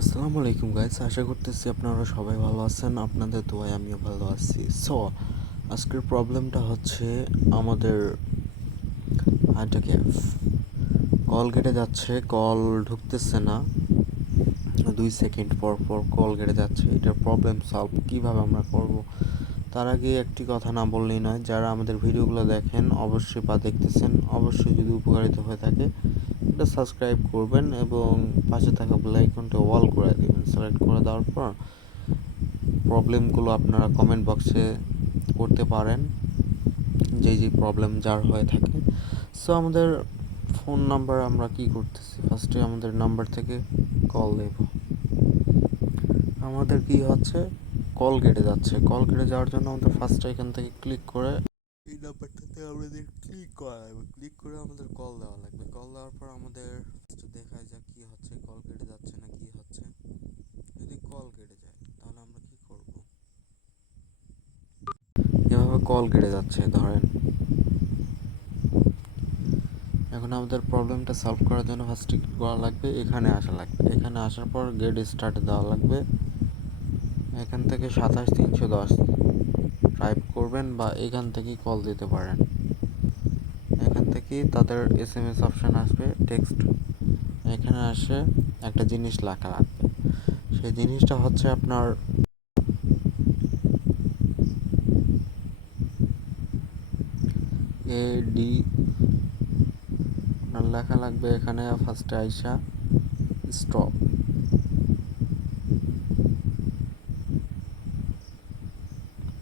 আসসালামু আলাইকুম গাইস আশা করতেছি আপনারা সবাই ভালো আছেন, আপনাদের দোয়ায় আমিও ভালো আছি। সো আজকের প্রবলেমটা হচ্ছে আমাদের আইটা ক্যাফ কল কেটে যাচ্ছে কল ঢুকতেছে না। দুই সেকেন্ড পর পর কল কেটে যাচ্ছে, এটার প্রবলেম সলভ কীভাবে আমরা করব? তার আগে একটি কথা না বললেই নয়, যারা আমাদের ভিডিওগুলো দেখেন অবশ্যই বা দেখতেছেন, অবশ্যই যদি উপকারিত হয়ে থাকে, এটা সাবস্ক্রাইব করবেন এবং পাশে থাকা আইকনটা অল করে দেবেন। সিলেক্ট করে দেওয়ার পর প্রবলেমগুলো আপনারা কমেন্ট বক্সে করতে পারেন, যেই যে প্রবলেম যার হয়ে থাকে। সো আমাদের ফোন নাম্বার আমরা কি করতেছি? ফার্স্টে আমাদের নাম্বার থেকে কল দেব। আমাদের কি হচ্ছে? কল কেটে যাচ্ছে। কল কেটে যাওয়ার জন্য আমাদের ফার্স্টে এখান থেকে ক্লিক করে এই নাম্বারটাতে আমাদের ক্লিক করা লাগবে। ক্লিক করে আমাদের কল দেওয়া লাগবে। কল দেওয়ার পর আমাদের একটু দেখা যাক কি হচ্ছে কল কেটে যাচ্ছে না কি হচ্ছে। যদি কল কেটে যায় তাহলে আমরা কি করব? এভাবে কল কেটে যাচ্ছে ধরেন। এখন আমাদের প্রবলেমটা সলভ করার জন্য ফার্স্টে করা লাগবে? এখানে আসা লাগবে। এখানে আসার পর গেট স্টার্ট দেওয়া লাগবে। এখান থেকে সাতাশ তিনশো দশ। টাইপ করবেন বা এখান থেকেই কল দিতে পারেন। এখান থেকেই তাদের এস এম এস অপশান আসবে টেক্সট এখানে আসে একটা জিনিস লেখা লাগবে সেই জিনিসটা হচ্ছে আপনার এ ডি লেখা লাগবে এখানে ফার্স্টে আইসা স্টপ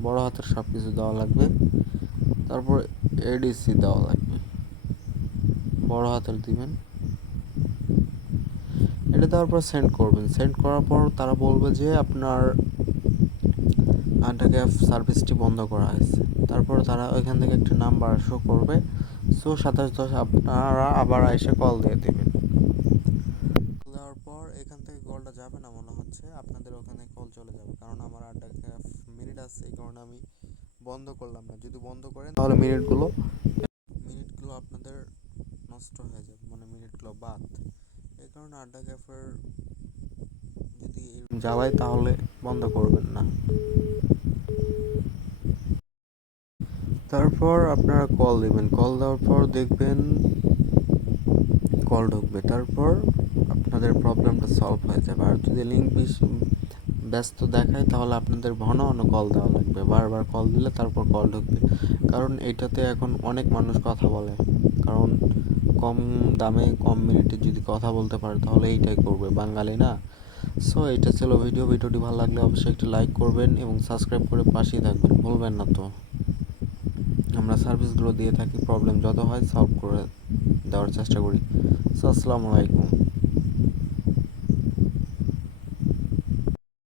বড় হাতের সব কিছু দেওয়া লাগবে। তারপর এডিসি দেওয়া লাগবে। বড় হাতের দিবেন। এটা দেওয়ার পর সেন্ড করবেন। সেন্ড করার পর তারা বলবে যে আপনার আন্টার গ্যাপ সার্ভিসটি বন্ধ করা হয়েছে। তারপর তারা ওইখান থেকে একটা নাম্বার শো করবে। সো সাতাশ দশ আপনারা আবার এসে কল দিয়ে দেবেন দেওয়ার পর এখান থেকে কলটা যাবে না মনে হচ্ছে আপনাদের ওখানে কল চলে যাবে। কারণ আমার আড্ডা মিনিট আছে, এই কারণে আমি বন্ধ করলাম না। যদি বন্ধ করেন তাহলে মিনিটগুলো মিনিটগুলো আপনাদের নষ্ট হয়ে যাবে মানে মিনিটগুলো বাদ। এই কারণে আড্ডা ক্যাফের যদি জ্বালায় তাহলে বন্ধ করবেন না। তারপর আপনারা কল দেবেন। কল দেওয়ার পর দেখবেন কল ঢুকবে, তারপর আপনাদের প্রবলেমটা সলভ হয়ে যাবে। আর যদি লিঙ্ক ব্যস্ত দেখায়, তাহলে আপনাদের ঘন ঘন কল দেওয়া লাগবে। বারবার কল দিলে তারপর কল ঢুকবে। কারণ এটাতে এখন অনেক মানুষ কথা বলে। কারণ কম দামে, কম মিনিটে যদি কথা বলতে পারে, তাহলে এইটাই করবে, বাঙালি না? সো এটা ছিল ভিডিও ভিডিওটি ভালো লাগলে অবশ্যই একটি লাইক করবেন এবং সাবস্ক্রাইব করে পাশেই থাকবেন। ভুলবেন না তো। আমরা সার্ভিসগুলো দিয়ে থাকি প্রবলেম যত হয় সলভ করে দেওয়ার চেষ্টা করি। সো আসসালামু আলাইকুম।